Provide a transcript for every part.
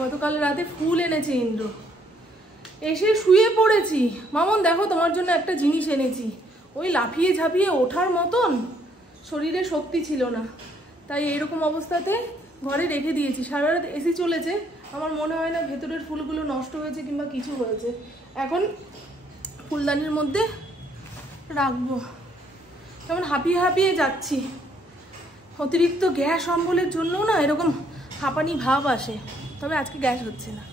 গতকাল রাতে ফুল এনেছে ইন্দ্র, এসে শুয়ে পড়েছি। মামন দেখো তোমার জন্য একটা জিনিস এনেছি। ওই লাফিয়ে ঝাঁপিয়ে ওঠার মতন শরীরে শক্তি ছিল না, তাই এরকম অবস্থাতে ঘরে রেখে দিয়েছি। সারা রাত এসি চলেছে, আমার মনে হয় না ভেতরের ফুলগুলো নষ্ট হয়েছে কিংবা কিছু হয়েছে। এখন ফুলদানির মধ্যে রাখবো। কেমন হাঁপিয়ে হাঁপিয়ে যাচ্ছি, অতিরিক্ত গ্যাস অম্বলের জন্যও না এরকম হাঁপানি ভাব আসে। তবে আজকে গ্যাস হচ্ছে না,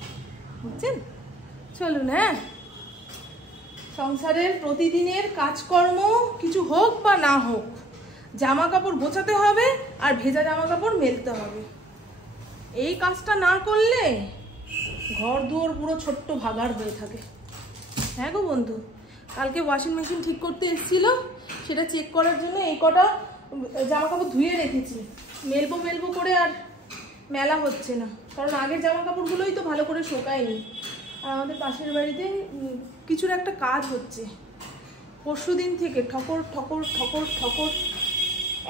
বুঝছেন? চলুন, হ্যাঁ, সংসারের প্রতিদিনের কাজকর্ম কিছু হোক বা না হোক, জামা কাপড় গোছাতে হবে আর ভেজা জামা কাপড় মেলতে হবে। এই কাজটা না করলে ঘর দুয়ার পুরো ছোট্ট ভাগাড় হয়ে থাকে। হ্যাঁ গো বন্ধু, কালকে ওয়াশিং মেশিন ঠিক করতে এসেছিল, সেটা চেক করার জন্য এই কটা জামা কাপড় ধুয়ে রেখেছি। মেলবো করে আর মেলা হচ্ছে না, কারণ আগের জামা কাপড়গুলোই তো ভালো করে শোকায়নি। আর আমাদের পাশের বাড়িতে কিছুর একটা কাজ হচ্ছে, পরশুদিন থেকে ঠকর ঠকর ঠকর ঠকর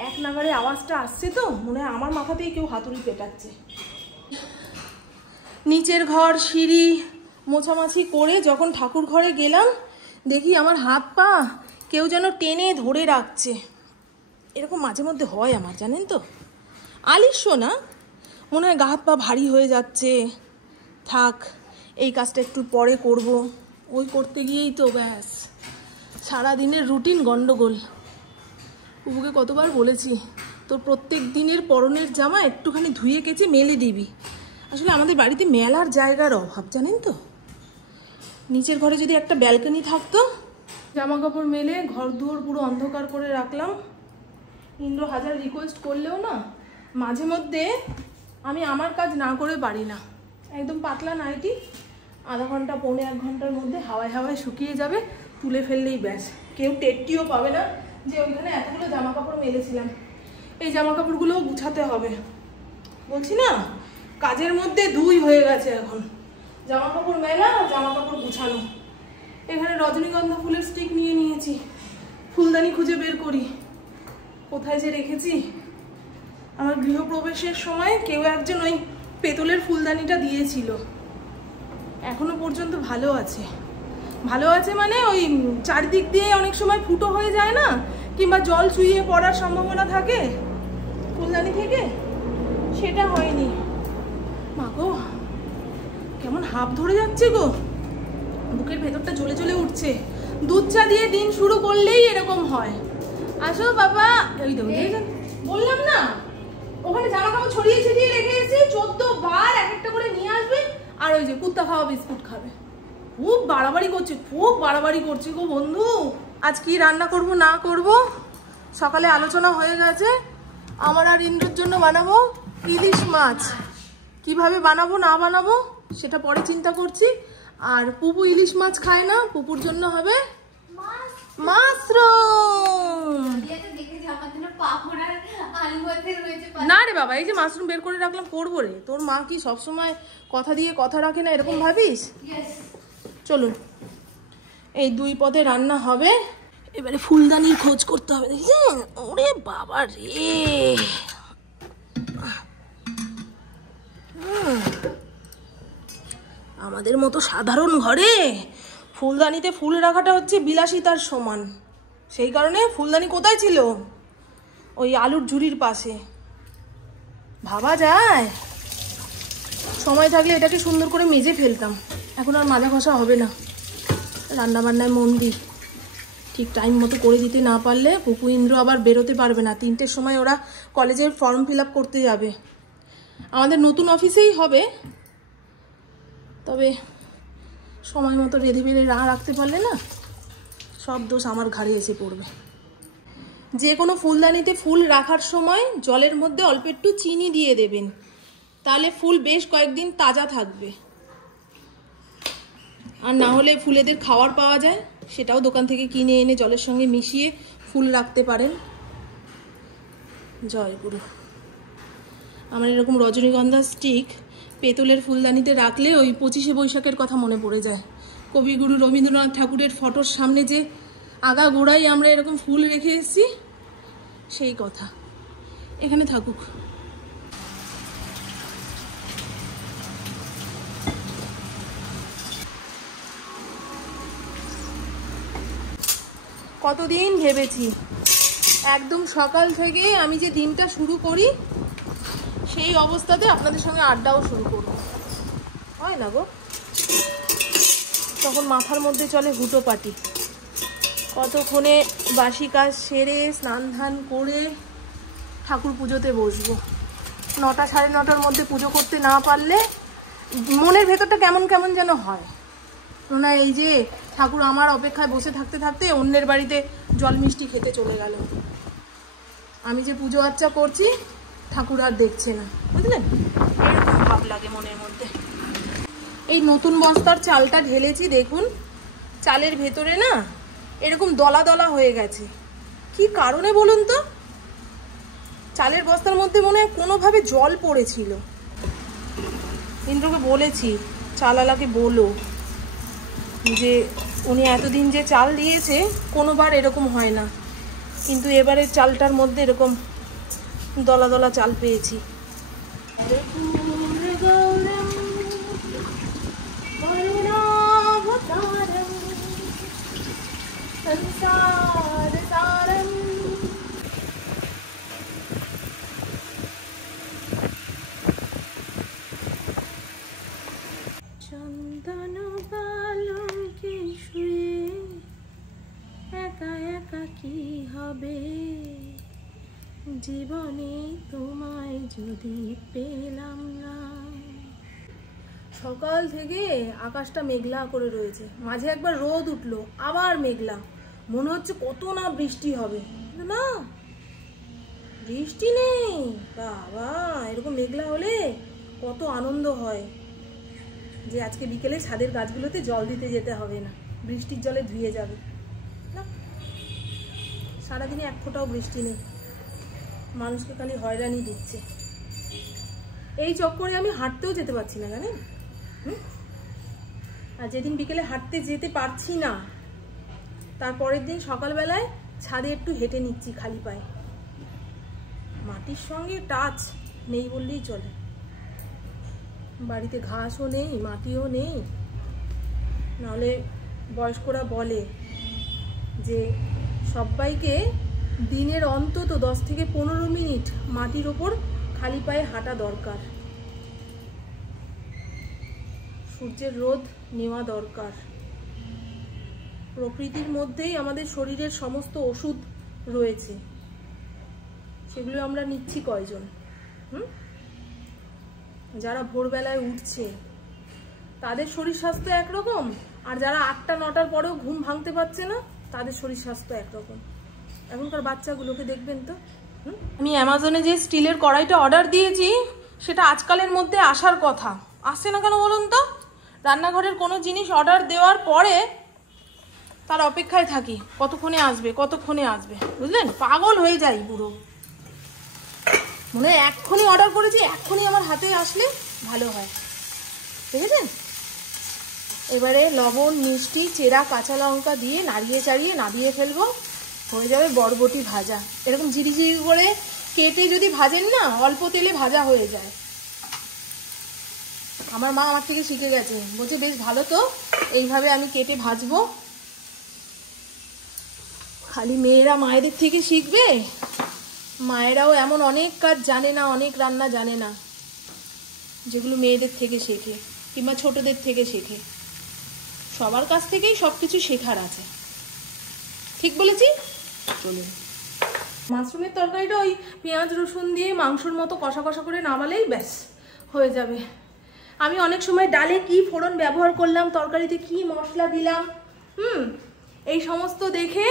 এক নাগারে আওয়াজটা আসছে, তো মনে হয় আমার মাথাতেই কেউ হাতুড়ি পেটাচ্ছে। নিচের ঘর সিঁড়ি মোছামাছি করে যখন ঠাকুর ঘরে গেলাম, দেখি আমার হাত পা কেউ যেন টেনে ধরে রাখছে। এরকম মাঝে মধ্যে হয় আমার, জানেন তো। আলিস্য না, মনে হয় গা হাত পা ভারী হয়ে যাচ্ছে, থাক এই কাজটা একটু পরে করব। ওই করতে গিয়েই তো ব্যাস সারাদিনের রুটিন গন্ডগোল। বুবুকে কতবার বলেছি, তোর প্রত্যেক দিনের পরনের জামা একটুখানি ধুয়ে কেচে মেলে দিবি। আসলে আমাদের বাড়িতে মেলার জায়গার অভাব, জানেন তো। নিচের ঘরে যদি একটা ব্যালকনি থাকতো, জামা কাপড় মেলে ঘর দুয়ার পুরো অন্ধকার করে রাখলাম। ইন্দ্র হাজার রিকোয়েস্ট করলেও না, মাঝে মধ্যে আমি আমার কাজ না করে পারি না। একদম পাতলা নাইটি, আধা ঘন্টা পৌনে 1 ঘন্টার মধ্যে হাওয়ায় হাওয়ায় শুকিয়ে যাবে, তুলে ফেললেই ব্যাস। কেউ টেরটিও পাবে না যে ওইখানে এতগুলো জামা কাপড় মেলেছিলাম। এই জামা কাপড়গুলোও গুছাতে হবে, বলছি না, কাজের মধ্যে 2 হয়ে গেছে এখন, জামা কাপড় মেলা আর জামা কাপড় গুছানো। এখানে রজনীগন্ধা ফুলের স্টিক নিয়ে নিয়েছি, ফুলদানি খুঁজে বের করি কোথায় যে রেখেছি। আমার গৃহপ্রবেশের সময় কেউ একজন ওই পেতলের ফুলদানিটা দিয়েছিল, এখনো পর্যন্ত ভালো আছে। ভালো আছে মানে ওই চারিদিক দিয়ে অনেক সময় ফুটো হয়ে যায় না, কিংবা জল চুইয়ে পড়ার সম্ভাবনা থাকে ফুলদানি থেকে, সেটা হয়নি। মা গো, কেমন হাঁপ ধরে যাচ্ছে গো, বুকের ভেতরটা জ্বলে জ্বলে উঠছে। দুধ চা দিয়ে দিন শুরু করলেই এরকম হয়। আসো বাবা, ওই তো বললাম না, ওখানে জামা কাপড় ছড়িয়ে ছিটিয়ে রেখে এসেছি, 14 বার এক একটা করে নিয়ে আসবে। আর ওই যে কুত্তা খাওয়া বিস্কুট খাবে। খুব বাড়াবাড়ি করছে গো বন্ধু। আজ কি রান্না করব না করব সকালে আলোচনা হয়ে গেছে। আমার আর ইন্দ্রর জন্য বানাবো ইলিশ মাছ। কিভাবে বানাবো না বানাবো সেটা পরে চিন্তা করছি। আর পুপু ইলিশ মাছ খায় না, পুপুর জন্য হবে মাশরুম। না রে বাবা, এই যে মাশরুম বের করে রাখলাম, করবো রে। তোর মা কি সবসময় কথা দিয়ে কথা রাখে না, এরকম ভাবিস? চলুন, এই 2 পদে রান্না হবে। এবারে ফুলদানির খোঁজ করতে হবে, দেখছেন? ওরে বাবা রে, আমাদের মতো সাধারণ ঘরে ফুলদানিতে ফুল রাখাটা হচ্ছে বিলাসিতার সমান। সেই কারণে ফুলদানি কোথায় ছিল? ওই আলুর ঝুড়ির পাশে। ভাবা যায়, সময় থাকলে এটাকে সুন্দর করে মেজে ফেলতাম। এখন আর মাজা ঘষা হবে না। রান্না বান্নায় মন দিই, ঠিক টাইম মতো করে দিতে না পারলে পুপু ইন্দ্র আবার বেরোতে পারবে না। 3টের সময় ওরা কলেজের ফর্ম ফিল আপ করতে যাবে। আমাদের নতুন অফিসেই হবে, তবে সময় মতো রেঁধে বেড়ে রাখতে পারলে না, সব দোষ আমার ঘাড়ে এসে পড়বে। যে কোনো ফুলদানিতে ফুল রাখার সময় জলের মধ্যে অল্প একটু চিনি দিয়ে দেবেন, তাহলে ফুল বেশ কয়েকদিন তাজা থাকবে। আর না হলে ফুলেদের খাবার পাওয়া যায়, সেটাও দোকান থেকে কিনে এনে জলের সঙ্গে মিশিয়ে ফুল রাখতে পারেন। জয় গুরু। আমার এরকম রজনীগন্ধা স্টিক পেতলের ফুলদানিতে রাখলে ওই 25শে বৈশাখের কথা মনে পড়ে যায়। কবিগুরু রবীন্দ্রনাথ ঠাকুরের ফটোর সামনে যে আগা গোড়ায় আমরা এরকম ফুল রেখে এসেছি, সেই কথা। এখানে থাকুক। কতদিন ভেবেছি একদম সকাল থেকে আমি যে দিনটা শুরু করি সেই অবস্থাতে আপনাদের সঙ্গে আড্ডাও শুরু করব, হয় না গো? তখন মাথার মধ্যে চলে হুটোপাটি, কতক্ষণে বাসি কাজ সেরে স্নান ধান করে ঠাকুর পুজোতে বসবো। 9টা সাড়ে 9টার মধ্যে পুজো করতে না পারলে মনের ভেতরটা কেমন কেমন যেন হয় না, এই যে ঠাকুর আমার অপেক্ষায় বসে থাকতে থাকতে অন্যের বাড়িতে জল মিষ্টি খেতে চলে গেল, আমি যে পুজো আর্চা করছি ঠাকুর আর দেখছে না, বুঝলেন? এরকম ভাব লাগে মনের মধ্যে। এই নতুন বস্তার চালটা ঢেলেছি, দেখুন চালের ভেতরে না এরকম দলা দলা হয়ে গেছে। কি কারণে বলুন তো? চালের বস্তার মধ্যে মনে হয় কোনোভাবে জল পড়েছিল। ইন্দ্রকে বলেছি, চালালাকে বলো যে উনি এতদিন যে চাল দিয়েছে কোনোবার এরকম হয় না, কিন্তু এবারে চালটার মধ্যে এরকম দলা দলা চাল পেয়েছি। চন্দন বালকে শুয়ে একা একা কি হবে, জীবনে তোমায় যদি পেলাম না। সকাল থেকে আকাশটা মেঘলা করে রয়েছে, মাঝে একবার রোদ উঠলো, আবার মেঘলা, মনে হচ্ছে কত না বৃষ্টি হবে, না বৃষ্টি নেই। বাবা, এরকম মেঘলা হলে কত আনন্দ হয় যে আজকে বিকেলে ছাদের গাছগুলোতে জল দিতে যেতে হবে না, বৃষ্টির জলে ধুয়ে যাবে। না, সারাদিনে এক ফোঁটাও বৃষ্টি নেই, মানুষকে খালি হয়রানি দিচ্ছে। এই চক্করে আমি হাঁটতেও যেতে পারছি না, জানেন? আর যেদিন বিকেলে হাঁটতে যেতে পারছি না, তারপরের দিন সকালবেলায় ছাদে একটু হেঁটে নিচ্ছি খালি পায়ে। মাটির সঙ্গে টাচ নেই বললেই চলে, বাড়িতে ঘাসও নেই, মাটিও নেই। নাহলে বয়স্করা বলে যে সবাইকে দিনের অন্তত 10 থেকে 15 মিনিট মাটির ওপর খালি পায়ে হাঁটা দরকার, সূর্যের রোদ নেওয়া দরকার। প্রকৃতির মধ্যেই আমাদের শরীরের সমস্ত ওষুধ রয়েছে, সেগুলো আমরা নিচ্ছি কয়জন? যারা ভোরবেলায় উঠছে তাদের শরীর স্বাস্থ্য একরকম, আর যারা 8টা 9টার পরেও ঘুম ভাঙতে পারছে না তাদের শরীর স্বাস্থ্য একরকম। এখনকার বাচ্চাগুলোকে দেখবেন তো। আমি অ্যামাজনে যে স্টিলের কড়াইটা অর্ডার দিয়েছি সেটা আজকালের মধ্যে আসার কথা, আসছে না কেন বলুন তো? রান্নাঘরের কোনো জিনিস অর্ডার দেওয়ার পরে তার অপেক্ষায় থাকি কতক্ষণে আসবে কতক্ষণে আসবে, বুঝলেন? পাগল হয়ে যাই পুরো, মনে হয় এক্ষুনি অর্ডার করেছি, এক্ষুনি আমার হাতে আসলে ভালো হয়, দেখেছেন? এবারে লবণ মিষ্টি চেরা কাঁচা লঙ্কা দিয়ে নাড়িয়ে চাড়িয়ে নামিয়ে ফেলবো, হয়ে যাবে বরবটি ভাজা। এরকম ঝিরিঝিরি করে কেটে যদি ভাজেন না, অল্প তেলে ভাজা হয়ে যায়। আমার মা আমার থেকে শিখে গেছে, বলছে বেশ ভালো তো, এইভাবে আমি কেটে ভাজবো। খালি মেয়েরা মায়েদের থেকে শিখবে, মায়েরাও এমন অনেক কাজ জানে না, অনেক রান্না জানে না, যেগুলো মেয়েদের থেকে শেখে কিংবা ছোটদের থেকে শেখে। সবার কাছ থেকেই সব কিছু শেখার আছে, ঠিক বলেছি? চলুন, মাশরুমের তরকারিটা ওই পেঁয়াজ রসুন দিয়ে মাংসর মতো কষা কষা করে নামালেই ব্যাস হয়ে যাবে। আমি অনেক সময় ডালে কি ফোড়ন ব্যবহার করলাম, তরকারিতে কি মশলা দিলাম, এই সমস্ত দেখে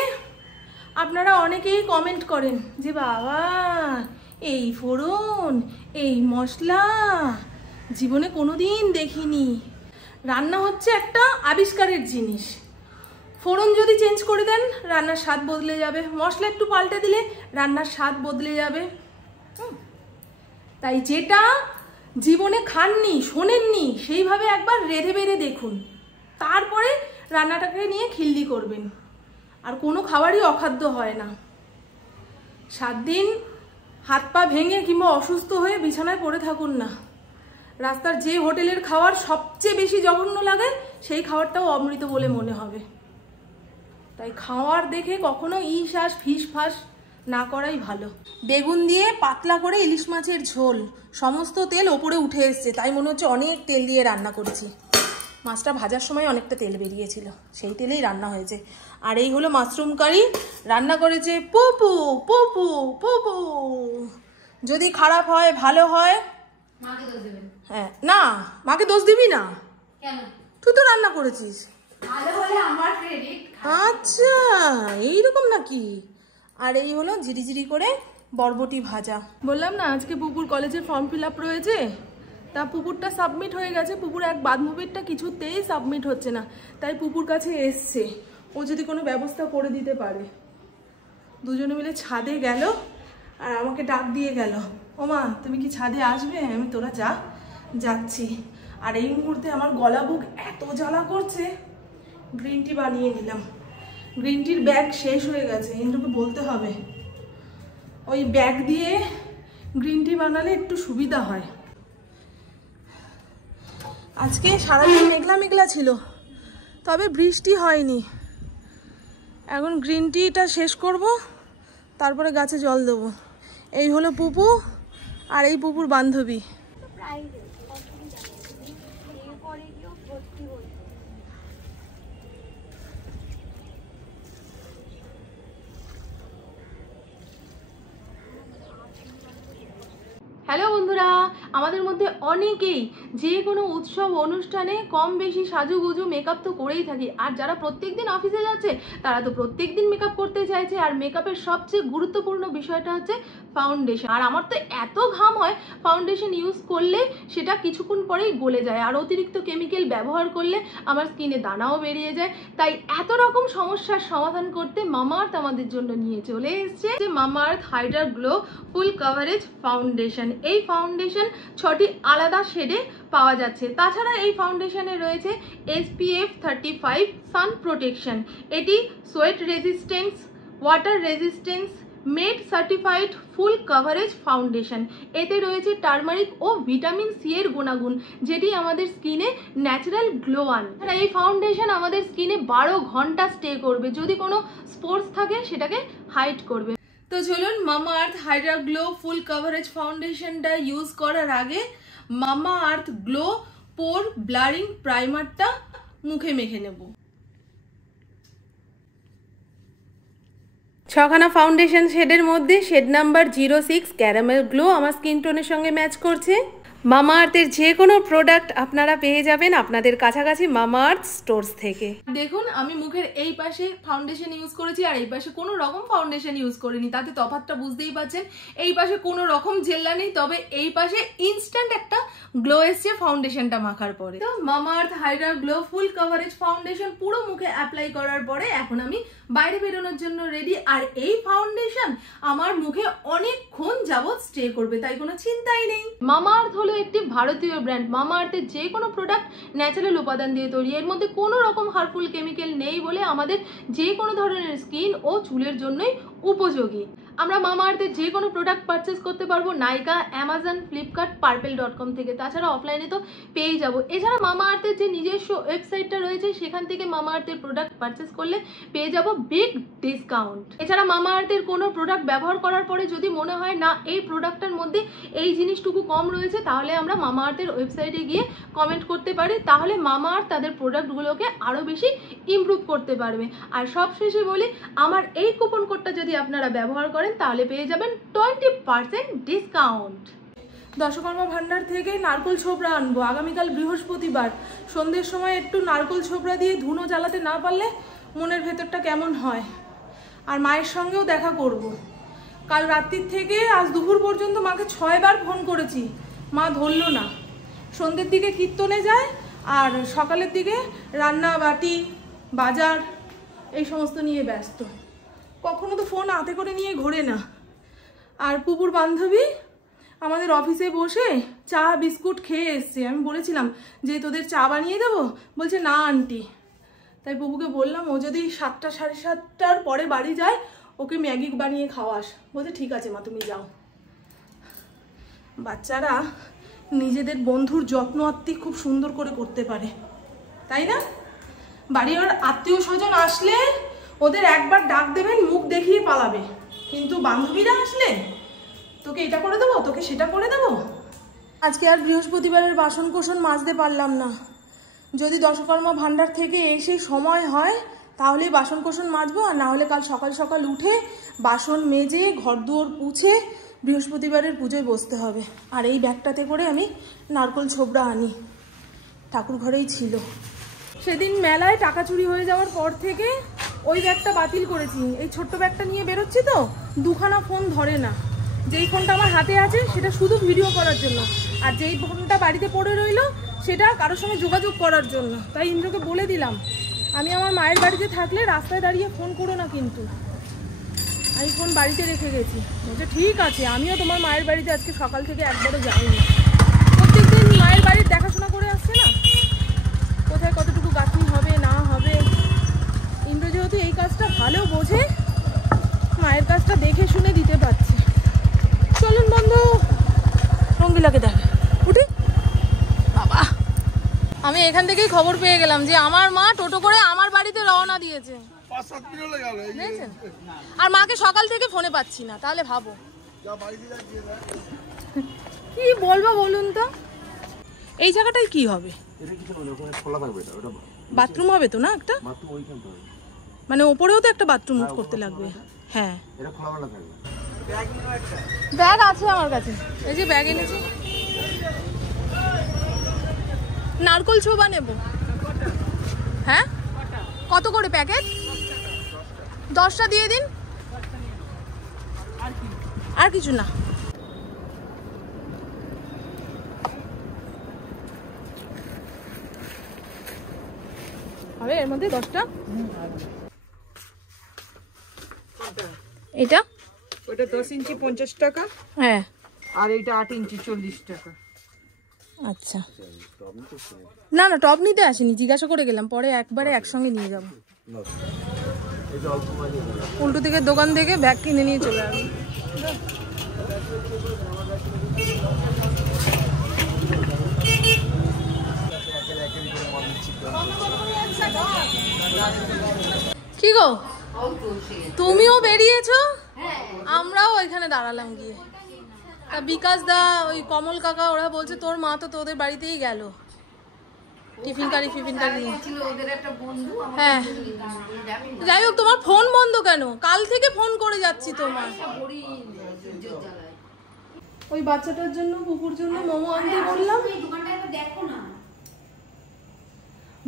আপনারা অনেকেই কমেন্ট করেন যে বাবা এই ফোড়ন এই মশলা জীবনে কোনোদিন দেখিনি। রান্না হচ্ছে একটা আবিষ্কারের জিনিস, ফোড়ন যদি চেঞ্জ করে দেন রান্নার স্বাদ বদলে যাবে, মশলা একটু পাল্টে দিলে রান্নার স্বাদ বদলে যাবে। তাই যেটা জীবনে খাননি শোনেননি সেইভাবে একবার রেঁধে বেড়ে দেখুন, তারপরে রান্নাটাকে নিয়ে খিল্লি করবেন। আর কোনো খাবারই অখাদ্য হয় না। 7 দিন হাত পা ভেঙে কিংবা অসুস্থ হয়ে বিছানায় পড়ে থাকুন না, রাস্তার যে হোটেলের খাবার সবচেয়ে বেশি জঘন্য লাগে সেই খাবারটাও অমৃত বলে মনে হবে। তাই খাওয়ার দেখে কখনো ইশাস ফিস ফাস না করাই ভালো। বেগুন দিয়ে পাতলা করে ইলিশ মাছের ঝোল, সমস্ত তেল ওপরে উঠে এসছে, তাই মনে হচ্ছে অনেক তেল দিয়ে রান্না করেছি। মাছটা ভাজার সময় অনেকটা তেল বেরিয়েছিল, সেই তেলেই রান্না হয়েছে। আর এই হলো মাশরুম কারি, রান্না করেছে পুপু পুপু পুপু। যদি খারাপ হয় ভালো হয় মাকে দোষ দেবেন। হ্যাঁ, না মাকে দোষ দিবি না, কেন? তুই তো রান্না করেছিস। ভালো হলে আমার ক্রেডিট। আচ্ছা এইরকম নাকি? আর এই হলো ঝিরিঝিরি করে বরবটি ভাজা। বললাম না আজকে পুপুর কলেজের ফর্ম ফিল আপ রয়েছে, তা পুপুরটা সাবমিট হয়ে গেছে। পুপুর এক বান্ধবীরটা কিছুতেই সাবমিট হচ্ছে না, তাই পুপুর কাছে এসছে ও যদি কোনো ব্যবস্থা করে দিতে পারে। দুজনে মিলে ছাদে গেল আর আমাকে ডাক দিয়ে গেল, ও মা তুমি কি ছাদে আসবে? আমি তোরা যাচ্ছি। আর এই মুহূর্তে আমার গলা বুক এত জ্বালা করছে, গ্রিন টি বানিয়ে নিলাম। গ্রিন টির ব্যাগ শেষ হয়ে গেছে, ইন্দ্রকে বলতে হবে ওই ব্যাগ দিয়ে গ্রিন টি বানালে একটু সুবিধা হয়। আজকে সারাদিন মেঘলা মেঘলা ছিল, তবে বৃষ্টি হয়নি। এখন গ্রিন টিটা শেষ করব, তারপরে গাছে জল দেবো। এই হলো পুপু আর এই পুপুর বান্ধবী। হ্যালো বন্ধুরা, আমাদের মধ্যে অনেকেই যে কোনো উৎসব অনুষ্ঠানে কম বেশি সাজুগুজু মেকআপ তো করেই থাকি। আর যারা প্রত্যেকদিন অফিসে যাচ্ছে তারা তো প্রত্যেকদিন মেকআপ করতে চাইছে। আর মেকআপের সবচেয়ে গুরুত্বপূর্ণ বিষয়টা হচ্ছে ফাউন্ডেশন। আর আমার তো এত ঘাম হয় ফাউন্ডেশন ইউজ করলে সেটা কিছুক্ষণ পরেই গলে যায়, আর অতিরিক্ত কেমিক্যাল ব্যবহার করলে আমার স্কিনে দানাও বেরিয়ে যায়। তাই এত রকম সমস্যার সমাধান করতে মামাআর্থ আমাদের জন্য নিয়ে চলে এসেছে যে Mamaearth hydra glow full coverage foundation. এই ফাউন্ডেশন 6টি আলাদা শেডে পাওয়া যাচ্ছে। তাছাড়া এই ফাউন্ডেশনে রয়েছে SPF 35 সান প্রোটেকশন। এটি sweat resistance, water resistance, made certified ফুল কভারেজ ফাউন্ডেশন। এতে রয়েছে টার্মারিক ও ভিটামিন সি এর গুণাগুণ, যেটি আমাদের স্কিনে ন্যাচারাল গ্লো আন। এই ফাউন্ডেশন আমাদের স্কিনে 12 ঘন্টা স্টে করবে, যদি কোনো স্পোর্স থাকে সেটাকে হাইড করবে। তো চলুন Mamaearth hydra glow full coverage ফাউন্ডেশনটা ইউজ করার আগে মামাআর্থ গ্লো পোর ব্লারিং প্রাইমারটা মুখে মেখে নেব। 6খানা ফাউন্ডেশন শেডের মধ্যে শেড নাম্বার 06 ক্যারামেল গ্লো আমার স্কিন টোনের সঙ্গে ম্যাচ করছে। মামাআর্থের যে কোনো প্রোডাক্ট আপনারা পেয়ে যাবেন আপনাদের কাছাকাছি মামাআর্থ স্টোরস থেকে। দেখুন আমি মুখের এই পাশে ফাউন্ডেশন ইউজ করেছি আর এই পাশে কোনো রকম ফাউন্ডেশন ইউজ করিনি, তাতে তফাৎটা বুঝতেই পারছেন। এই পাশে কোনো রকম জেল্লা নেই, তবে এই পাশে ইনস্ট্যান্ট একটা গ্লো এসছে ফাউন্ডেশনটা মাখার পরে। তো Mamaearth hydra glow full coverage foundation পুরো মুখে অ্যাপ্লাই করার পরে এখন আমি বাইরে বেরোনোর জন্য রেডি। আর এই ফাউন্ডেশন আমার মুখে অনেকক্ষণ যাবত স্টে করবে, তাই কোনো চিন্তাই নেই। মামাআর্থ হলো একটি ভারতীয় ব্র্যান্ড। মামাআর্থের যে কোনো প্রোডাক্ট ন্যাচারাল উপাদান দিয়ে তৈরি, এর মধ্যে কোনো রকম হার্মফুল কেমিক্যাল নেই বলে আমাদের যে কোনো ধরনের স্কিন ও চুলের জন্যই উপযোগী। আমরা মামাআর্থের যে কোনো প্রোডাক্ট পারচেস করতে পারবো নাইকা, অ্যামাজন, ফ্লিপকার্ট, পার্পেল.com থেকে। তাছাড়া অফলাইনে তো পেয়েই যাবো। এছাড়া মামাআর্থের যে নিজস্ব ওয়েবসাইটটা রয়েছে সেখান থেকে মামাআর্থের প্রোডাক্ট পারচেস করলে পেয়ে যাবো বিগ ডিসকাউন্ট। এছাড়া মামাআর্থের কোনো প্রোডাক্ট ব্যবহার করার পরে যদি মনে হয় না এই প্রোডাক্টটার মধ্যে এই জিনিসটুকু কম রয়েছে, তাহলে আমরা মামাআর্থের ওয়েবসাইটে গিয়ে কমেন্ট করতে পারি, তাহলে মামাআর্থ তাদের প্রোডাক্টগুলোকে আরও বেশি ইমপ্রুভ করতে পারবে। আর সবশেষে বলি, আমার এই কুপন কোডটা যদি আপনারা ব্যবহার করেন তাহলে পেয়ে যাবেন 20% ডিসকাউন্ট। দশকর্মা ভান্ডার থেকে নারকোল ছোবড়া আনবো আগামীকাল বৃহস্পতিবার। সন্ধ্যের সময় একটু নারকোল ছোবড়া দিয়ে ধুনো জ্বালাতে না পারলে মনের ভেতরটা কেমন হয়। আর মায়ের সঙ্গেও দেখা করব। কাল রাত্রির থেকে আজ দুপুর পর্যন্ত মাকে 6 বার ফোন করেছি, মা ধরলো না। সন্ধ্যের দিকে কীর্তনে যায় আর সকালের দিকে রান্না বাটি বাজার এই সমস্ত নিয়ে ব্যস্ত, কখনো তো ফোন হাতে করে নিয়ে ঘোরে না। আর পুপুর বান্ধবী আমাদের অফিসে বসে চা বিস্কুট খেয়ে এসছে। আমি বলেছিলাম যে তোদের চা বানিয়ে দেবো, বলছে না আন্টি। তাই পুপুকে বললাম ও যদি 7টা সাড়ে 7টার পরে বাড়ি যায় ওকে ম্যাগি বানিয়ে খাওয়াস। বলছে ঠিক আছে মা তুমি যাও। বাচ্চারা নিজেদের বন্ধুর যত্ন আত্মি খুব সুন্দর করে করতে পারে, তাই না? বাড়ির আত্মীয় স্বজন আসলে ওদের একবার ডাক দেবেন, মুখ দেখিয়ে পালাবে, কিন্তু বান্ধবীরা আসলে তোকে এটা করে দেবো, তোকে সেটা করে দেবো। আজকে আর বৃহস্পতিবারের বাসন কোসন মাজতে পারলাম না। যদি দশকর্মা ভাণ্ডার থেকে এসে সময় হয় তাহলেই বাসন কোসন মাজবো, আর না হলে কাল সকাল সকাল উঠে বাসন মেজে ঘরদুয়োর পুছে বৃহস্পতিবারের পুজোয় বসতে হবে। আর এই ব্যাগটাতে করে আমি নারকোল ছোবড়া আনি, ঠাকুর ঘরেই ছিল। সেদিন মেলায় টাকা চুরি হয়ে যাওয়ার পর থেকে ওই ব্যাগটা বাতিল করেছি। এই ছোট্ট ব্যাগটা নিয়ে বেরোচ্ছি তো, দুখানা ফোন ধরে না। যেই ফোনটা আমার হাতে আছে সেটা শুধু ভিডিও করার জন্য, আর যেই ফোনটা বাড়িতে পড়ে রইলো সেটা কারোর সঙ্গে যোগাযোগ করার জন্য। তাই ইন্দ্রকে বলে দিলাম, আমি আমার মায়ের বাড়িতে থাকলে রাস্তায় দাঁড়িয়ে ফোন করো না, কিন্তু আমি ফোন বাড়িতে রেখে গেছি। বলছে ঠিক আছে, আমিও তোমার মায়ের বাড়িতে আজকে সকাল থেকে একবারও যাইনি। প্রত্যেকদিন মায়ের বাড়ির দেখাশোনা করে আসছে না, কোথায় কতটুকু গাঁথনি হবে না হবে। ইন্দ্র যেহেতু এই কাজটা ভালো বোঝে, মায়ের কাজটা দেখে শুনে দিতে পারছে। চলুন বন্ধু, রঙ্গিলাকে দেখ উঠি। বাবা, আমি এখান থেকেই খবর পেয়ে গেলাম যে আমার মা টোটো করে আমার বাড়িতে রওনা দিয়েছে। আর মাকে সকাল থেকে ফোনে পাচ্ছি না, তাহলে ভাবো কি বলবো বলুন তো। এই জায়গাটায় কি হবে? বাথরুম হবে তো না একটা, মানে ওপরেও তো একটা বাথরুম করতে লাগবে। হ্যাঁ, ব্যাগ আছে আমার কাছে, এই যে ব্যাগ এনেছি। নারকোল ছোবা নেব। হ্যাঁ, কত করে প্যাকেট? 10টা দিয়ে দিন। আর কিছু না। হবে এর মধ্যে 10টা। এটা ওটা 10 ইঞ্চি 50 টাকা। হ্যাঁ, আর এইটা 8 ইঞ্চি 40 টাকা। আচ্ছা, না না টপ নিতে আসিনি, জিজ্ঞাসা করে গেলাম, পরে একবারে একসঙ্গে নিয়ে যাবো। উল্টো দিকে দোকান থেকে ব্যাগ কিনে নিয়ে চলে আসবো। কি গো, তুমিও বেরিয়েছো, আমরাও ওইখানে দাঁড়ালাম গিয়ে। তা বিকাশ দা, ওই কমল কাকা, ওরা বলছে তোর মা তো তোদের বাড়িতেই গেল টিফিন কারি হ্যাঁ, যাই হোক, তোমার ফোন বন্ধ কেন? কাল থেকে ফোন করে যাচ্ছি তোমার। ওই বাচ্চাটার জন্য, পুকুর জন্য মোমো আনতে বললাম।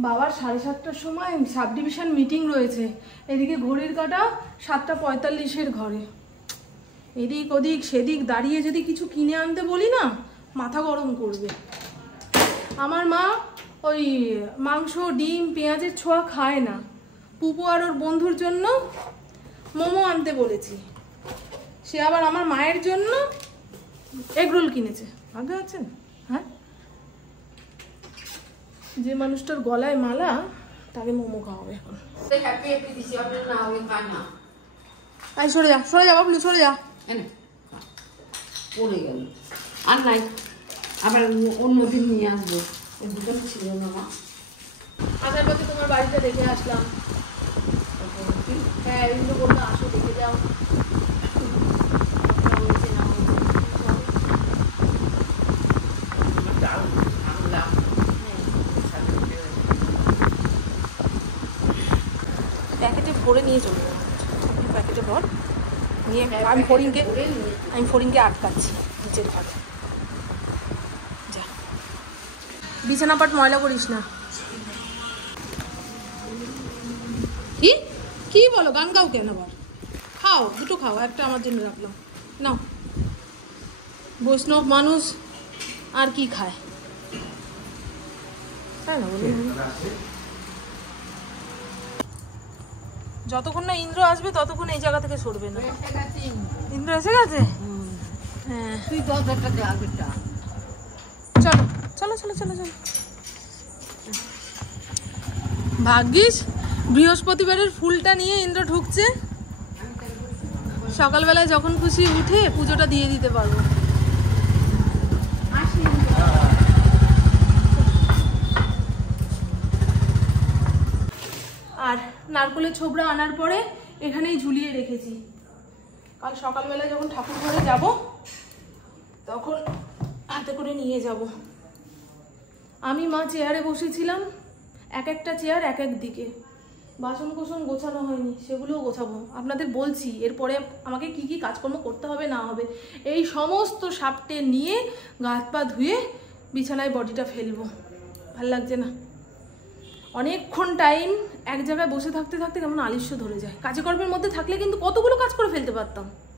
বাবার 7:30টার সময় সাব ডিভিশন মিটিং রয়েছে, এদিকে ঘড়ির কাঁটা 7:45 ঘরে। এদিক ওদিক সেদিক দাঁড়িয়ে যদি কিছু কিনে আনতে বলি না, মাথা গরম করবে। আমার মা ওই মাংস ডিম পেঁয়াজের ছোঁয়া খায় না। পুপু আর ওর বন্ধুর জন্য মোমো আনতে বলেছি, সে আবার আমার মায়ের জন্য এগরোল কিনেছে। আগে আছেন? হ্যাঁ, যে মানুষটার গলায় মালা তাকে মোমো খাওয়াবে এখন। আই সরে যা, সরে যা বাবলু, সরে যা। পড়ে গেল আর নাই, আবার অন্যদিন নিয়ে আসবো। ওই দোকান ছিল না মা। আসার পথে তোমার বাড়িটা দেখে আসলাম। হ্যাঁ, এগুলো বললো আসো দেখে যাও। প্যাকেটে ভরে নিয়ে চলে যাবো, প্যাকেটে ভর নিয়ে। আমি ফড়িংকে আটকাচ্ছি নিচের ঘরে। যা, বিছানা পাট ময়লা করিস না। কি কি বলো, গান গাও কেন আবার? খাও, দুটো খাও, একটা আমার জন্য রাখলাম। নাও, বৈষ্ণব মানুষ আর কি খায়, তাই না বলুন? যতক্ষণ না ইন্দ্র আসবে ততক্ষণ এই জায়গা থেকে সরবে না। ইন্দ্র এসে গেছে? হ্যাঁ, তুই 10,000 টাকা আগে টা। চলো চলো চলো চলো চলো। ভাগ্যিস বৃহস্পতিবারের ফুলটা নিয়ে ইন্দ্র ঢুকছে, সকালবেলায় যখন খুশি উঠে পুজোটা দিয়ে দিতে পারবো। আর নারকোলের ছোবড়া আনার পরে এখানেই ঝুলিয়ে রেখেছি। কাল সকালবেলা যখন ঠাকুর ঘরে যাব তখন হাতে করে নিয়ে যাব। আমি মা চেয়ারে বসেছিলাম, এক একটা চেয়ার এক এক দিকে, বাসন কোসন গোছানো হয়নি, সেগুলোও গোছাবো। আপনাদের বলছি এরপরে আমাকে কি কি কাজকর্ম করতে হবে না হবে। এই সমস্ত সাপটে নিয়ে গা হাত পা ধুয়ে বিছানায় বডিটা ফেলবো। ভাল লাগছে না, অনেকক্ষণ টাইম এক জায়গায় বসে থাকতে থাকতে কেমন আলিস্য ধরে যায়। কাজে কর্মের মধ্যে থাকলে কিন্তু কতগুলো কাজ করে ফেলতে পারতাম।